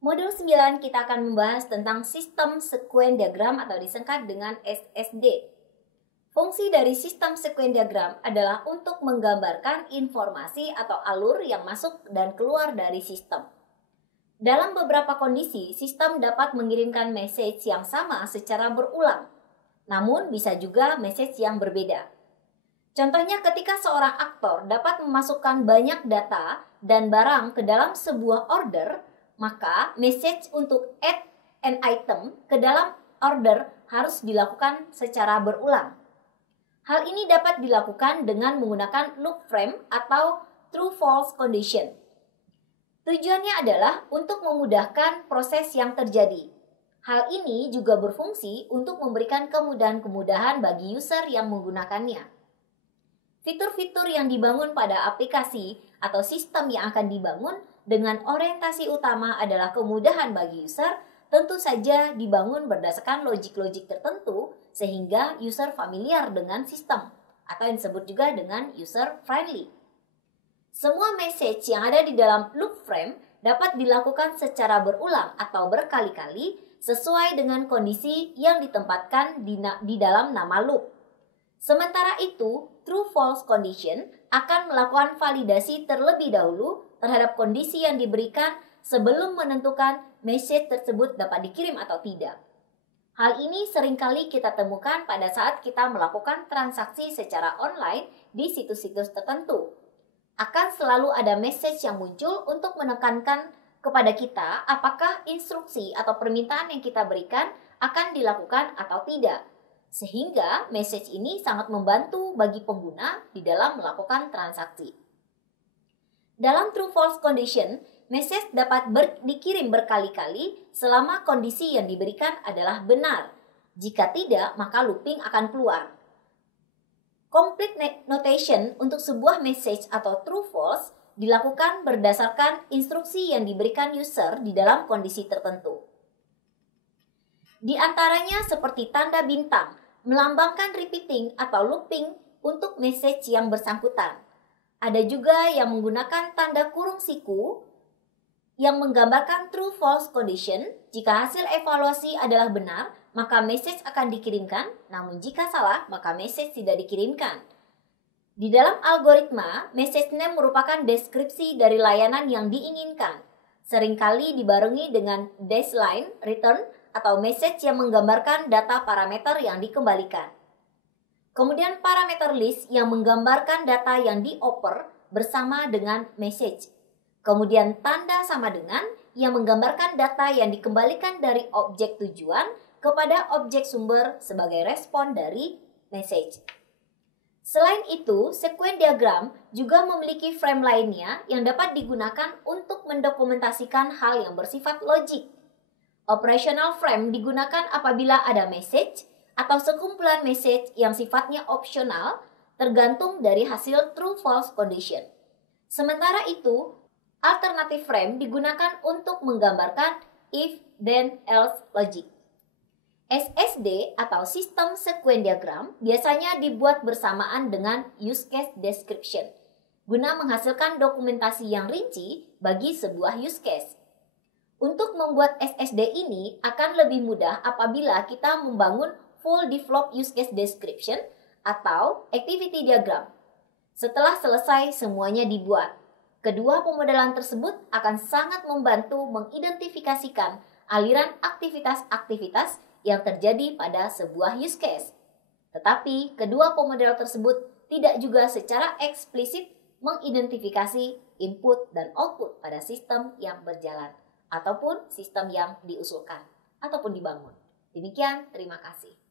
Modul 9 kita akan membahas tentang sistem sequence diagram atau disingkat dengan SSD. Fungsi dari sistem sequence diagram adalah untuk menggambarkan informasi atau alur yang masuk dan keluar dari sistem. Dalam beberapa kondisi, sistem dapat mengirimkan message yang sama secara berulang, namun bisa juga message yang berbeda. Contohnya ketika seorang aktor dapat memasukkan banyak data dan barang ke dalam sebuah order, maka message untuk add an item ke dalam order harus dilakukan secara berulang. Hal ini dapat dilakukan dengan menggunakan loop frame atau true-false condition. Tujuannya adalah untuk memudahkan proses yang terjadi. Hal ini juga berfungsi untuk memberikan kemudahan-kemudahan bagi user yang menggunakannya. Fitur-fitur yang dibangun pada aplikasi atau sistem yang akan dibangun dengan orientasi utama adalah kemudahan bagi user, tentu saja dibangun berdasarkan logik-logik tertentu sehingga user familiar dengan sistem atau yang disebut juga dengan user friendly. Semua message yang ada di dalam loop frame dapat dilakukan secara berulang atau berkali-kali sesuai dengan kondisi yang ditempatkan di dalam nama loop. Sementara itu, true-false condition akan melakukan validasi terlebih dahulu terhadap kondisi yang diberikan sebelum menentukan message tersebut dapat dikirim atau tidak. Hal ini seringkali kita temukan pada saat kita melakukan transaksi secara online di situs-situs tertentu. Akan selalu ada message yang muncul untuk menekankan kepada kita apakah instruksi atau permintaan yang kita berikan akan dilakukan atau tidak. Sehingga message ini sangat membantu bagi pengguna di dalam melakukan transaksi. Dalam true-false condition, message dapat dikirim berkali-kali selama kondisi yang diberikan adalah benar. Jika tidak, maka looping akan keluar. Complete notation untuk sebuah message atau true-false dilakukan berdasarkan instruksi yang diberikan user di dalam kondisi tertentu. Di antaranya seperti tanda bintang, melambangkan repeating atau looping untuk message yang bersangkutan. Ada juga yang menggunakan tanda kurung siku yang menggambarkan true-false condition. Jika hasil evaluasi adalah benar, maka message akan dikirimkan, namun jika salah, maka message tidak dikirimkan. Di dalam algoritma, message name merupakan deskripsi dari layanan yang diinginkan. Seringkali dibarengi dengan dash line return atau message yang menggambarkan data parameter yang dikembalikan. Kemudian parameter list yang menggambarkan data yang dioper bersama dengan message. Kemudian tanda sama dengan yang menggambarkan data yang dikembalikan dari objek tujuan kepada objek sumber sebagai respon dari message. Selain itu, sequence diagram juga memiliki frame lainnya yang dapat digunakan untuk mendokumentasikan hal yang bersifat logik. Operational frame digunakan apabila ada message atau sekumpulan message yang sifatnya opsional tergantung dari hasil true-false condition. Sementara itu, alternative frame digunakan untuk menggambarkan if, then, else logic. SSD atau sistem sequence diagram biasanya dibuat bersamaan dengan use case description guna menghasilkan dokumentasi yang rinci bagi sebuah use case. Untuk membuat SSD ini akan lebih mudah apabila kita membangun full develop use case description atau activity diagram. Setelah selesai semuanya dibuat, kedua pemodelan tersebut akan sangat membantu mengidentifikasikan aliran aktivitas-aktivitas yang terjadi pada sebuah use case. Tetapi kedua pemodel tersebut tidak juga secara eksplisit mengidentifikasi input dan output pada sistem yang berjalan ataupun sistem yang diusulkan ataupun dibangun. Demikian, terima kasih.